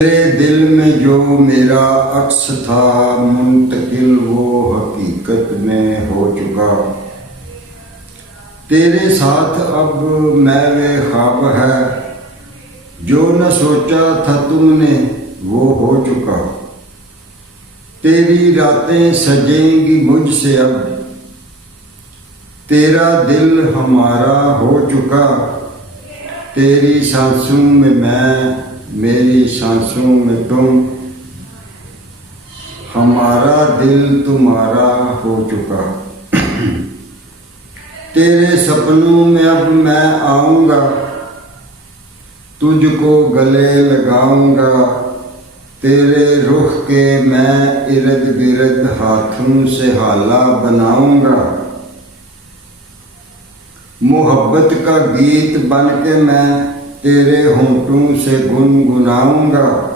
तेरे दिल में जो मेरा अक्स था मुंतकिल वो हकीकत में हो चुका। तेरे साथ अब मैं वे ख्वाब है जो न सोचा था तुमने वो हो चुका। तेरी रातें सजेंगी मुझसे अब, तेरा दिल हमारा हो चुका। तेरी सांसों में मैं, मेरी सांसों में तुम, हमारा दिल तुम्हारा हो चुका। तेरे सपनों में अब मैं आऊंगा, तुझको गले लगाऊंगा। तेरे रुख के मैं इर्द गिर्द हाथों से हाला बनाऊंगा। मोहब्बत का गीत बन के मैं तेरे होंठों से गुनगुनाऊंगा।